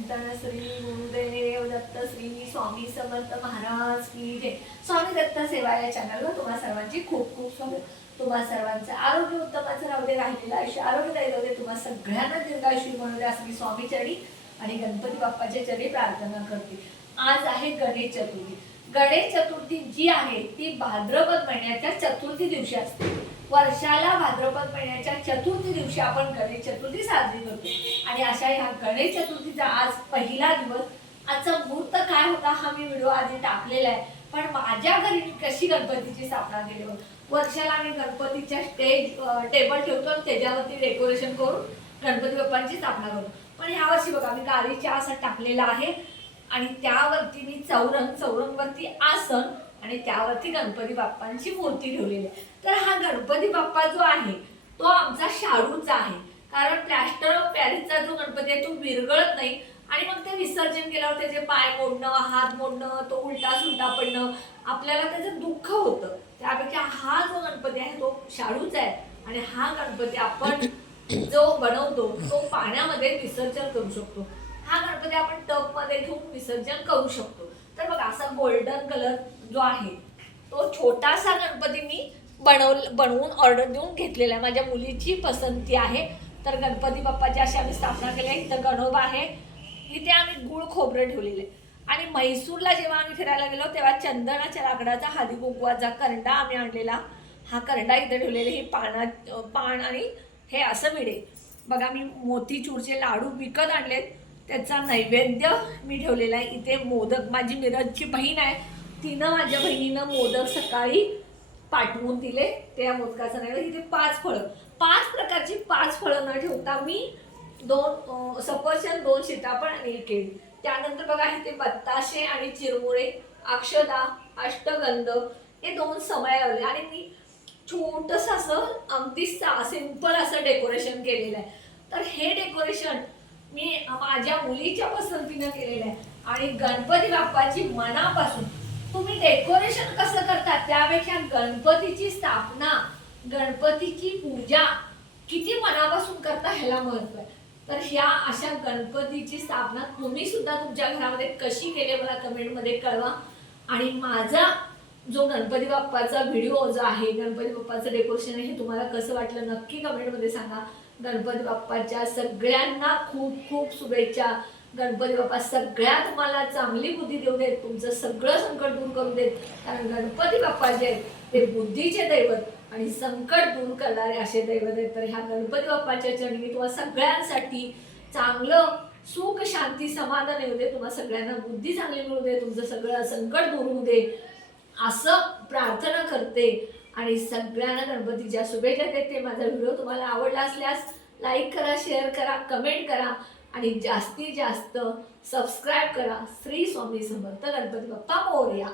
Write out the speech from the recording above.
चिंतन श्री गुरुदेव दत्त श्री स्वामी समर्थ महाराज की जय. स्वामी दत्त सेवा या चॅनलवर तुम्हा सर्वांची खूप खूप स्वागत. तुम्हा सर्वांचं आरोग्य उत्तमाचं राहू दे राहिलेलं आयुष्य आरोग्यदायी राहू दे तुम्हा सगळ्यांना दीर्घायुष्य म्हणू द्या असं मी स्वामी चरणी आणि गणपती बाप्पाच्या चरणी प्रार्थना करते. आज आहे गणेश चतुर्थी. गणेश चतुर्थी जी आहे ती भाद्रपद महिन्याच्या चतुर्थी दिवशी असते. वर्षाला भाद्रपद महिन्याच्या चतुर्थी दिवशी आपण गणेश चतुर्थी साजरी करतो. आणि अशा ह्या गणेश चतुर्थीचा आज पहिला दिवस. आजचा मुहूर्त काय होता हा मी व्हिडिओ आधी टाकलेला आहे. पण माझ्या घरी मी कशी गणपतीची स्थापना केली बघ. वर्षाला आम्ही गणपतीच्या स्टेज टेबल ठेवतो आणि त्याच्यावरती डेकोरेशन करून गणपती बाप्पांची स्थापना करतो. पण ह्या वर्षी बघा मी गाडीच्या असं टाकलेला आहे. आणि त्यावरती मी चौरंग चौरंगवरती आसन आणि त्यावरती गणपती बाप्पांची मूर्ती ठेवलेली आहे. तर हा गणपती बाप्पा जो आहे तो आमचा शाडूचा आहे. कारण प्लॅस्टर ऑफ पॅरिसचा जो गणपती आहे तो विरगळत नाही. आणि मग ते विसर्जन केल्यावर त्याचे पाय मोडणं हात मोडणं तो उलटा सुलटा पडणं आपल्याला त्याचं दुःख होतं. त्यापेक्षा हा जो गणपती आहे तो शाडूचा आहे. आणि हा गणपती आपण जो बनवतो तो पाण्यामध्ये विसर्जन करू शकतो. हा गणपती आपण टबमध्ये घेऊन विसर्जन करू शकतो. तर बघा असा गोल्डन कलर जो आहे तो छोटासा गणपती मी बनव बनवून ऑर्डर देऊन घेतलेला आहे. माझ्या मुलीची पसंती आहे. तर गणपती बाप्पाची अशी आम्ही स्थापना केली आहे. इथं गणोबा आहे. इथे आम्ही गुळ खोबरं ठेवलेले. आहे आणि म्हैसूरला जेव्हा आम्ही फिरायला गेलो तेव्हा चंदनाच्या लाकडाचा हादी कुंकवाचा करंडा आम्ही आणलेला. हा करंडा इथं ठेवलेला. हे पाना पान आणि हे असं मिळे. बघा मी मोतीचूरचे लाडू विकत आणलेत. त्याचा नैवेद्य मी ठेवलेला आहे. इथे मोदक माझी मिरजची बहीण आहे. तिनं माझ्या बहिणीनं मोदक सकाळी पाठवून दिले त्या मोदकाचं नैवेद्य. इथे पाच फळं. पाच प्रकारची पाच फळं न ठेवता मी दोन सफरचंद दोन सीताफळ आणि एक केळी. त्यानंतर बघा इथे बत्ताशे आणि चिरमुरे अक्षदा अष्टगंध हे दोन समय लावले. आणि मी छोटंसं असं अगदी सिंपल असं डेकोरेशन केलेलं आहे. तर हे डेकोरेशन मी माझ्या मुलीच्या पसंतीनं केलेलं आहे. आणि गणपती बाप्पाची मनापासून. तुम्ही डेकोरेशन कसं करता? त्यापेक्षा गणपतीची स्थापना गणपतीची पूजा किती मनापासून करता ह्याला महत्त्व आहे. तर ह्या अशा गणपतीची स्थापना तुम्ही सुद्धा तुमच्या घरामध्ये कशी केली मला कमेंटमध्ये कळवा. आणि माझा जो गणपती बाप्पाचा व्हिडिओ जो आहे गणपती बाप्पाचं डेकोरेशन आहे हे तुम्हाला कसं वाटलं नक्की कमेंटमध्ये सांगा. गणपती बाप्पाच्या सगळ्यांना खूप खूप शुभेच्छा. गणपती बाप्पा सगळ्या तुम्हाला चांगली बुद्धी देऊ देत तुमचं सगळं संकट दूर करू देत. कारण गणपती बाप्पा जे आहेत ते बुद्धीचे दैवत आणि संकट दूर करणारे असे दैवत आहेत. तर ह्या गणपती बाप्पाच्या चरणी किंवा तुम्हाला सगळ्यांसाठी चांगलं सुख शांती समाधान येऊ दे. तुम्हाला सगळ्यांना बुद्धी चांगली मिळू दे. तुमचं सगळं संकट दूर होऊ दे. असं प्रार्थना करते. आणि सगळ्यांना गणपतीच्या शुभेच्छा देते. माझा व्हिडिओ तुम्हाला आवडला असल्यास लाईक करा शेअर करा कमेंट करा आणि जास्तीत जास्त सबस्क्राईब करा. श्री स्वामी समर्थ गणपती बाप्पा मोरया.